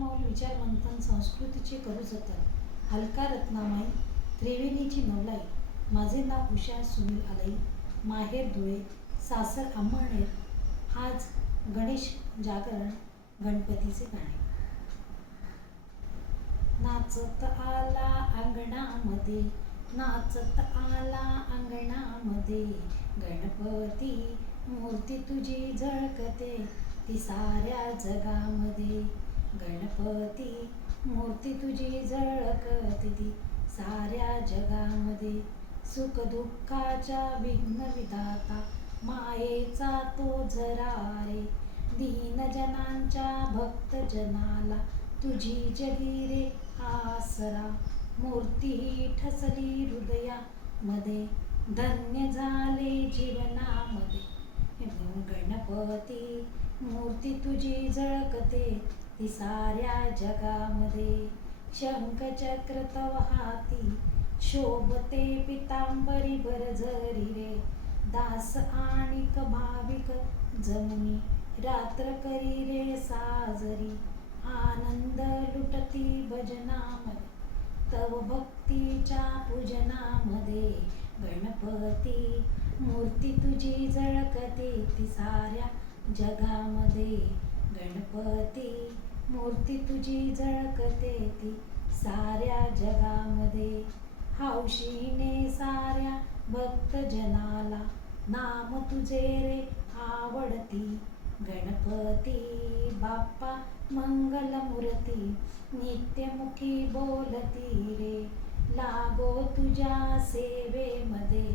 विचारमौल विचारवंतन मंथन संस्कृतीचे करू जतन. हलका रत्नामाई त्रिवेणीची नवलाई माझे नाव उषा सुनील आलाई माहेर धुळे सासर अंमळनेर आज गणेश जागरण गणपतीचे गाणे. नाचत आला अंगणामध्ये नाचत आला अंगणामध्ये गणपती मूर्ती तुझी झळकते ती साऱ्या जगामध्ये. गणपती मूर्ती तुझी झळकते ती साऱ्या जगामध्ये सुख दुःखाच्या विघ्न विधाता. मायेचा तो झरा रे दीनजनांच्या भक्तजनाला तुझी जगीरे आसरा मूर्ती ठसली हृदयामध्ये धन्य झाले जीवनामध्ये. गणपती मूर्ती तुझी झळकते. ती साऱ्या जगामध्ये शंखचक्र तव हाती शोभते पितांबरी बरझरी रे. दास आणिक भाविक जमुनी रात्र करी रे साजरी. आनंद लुटती भजनामध्ये तव भक्तीच्या पूजनामध्ये. गणपती मूर्ती तुझी झळकते ती साऱ्या जगामध्ये. गणपती मूर्ती तुझी झळकते ती साऱ्या जगामध्ये. हौशीने साऱ्या भक्तजनाला नाम तुझे रे आवडती. गणपती बाप्पा मंगलमूर्ती नित्यमुखी बोलती रे. लागो तुझ्या सेवेमध्ये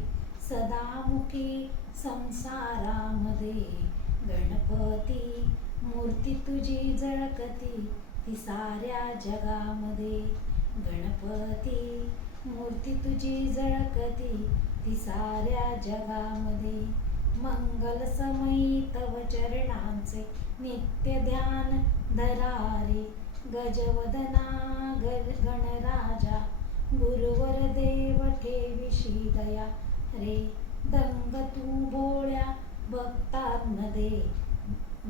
सदामुखी संसारामध्ये. गणपती मूर्ती तुझी झळकती ती साऱ्या जगामध्ये गणपती. मूर्ती तुझी झळकती ती साऱ्या जगामध्ये मंगल समयी तव चरणांचे नित्य ध्यान धरारे. गजवदना ग गणराजा गुरुवर देव ठेविशी दया रे. दंग तू भोळ्या भक्तांमध्ये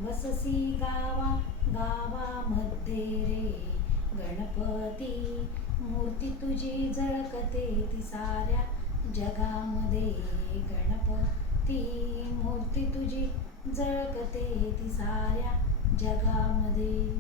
वससी गावा गावामध्ये रे. गणपती मूर्ती तुझी झळकते ती साऱ्या जगामध्ये. गणपती मूर्ती तुझी झळकते ती साऱ्या जगामध्ये.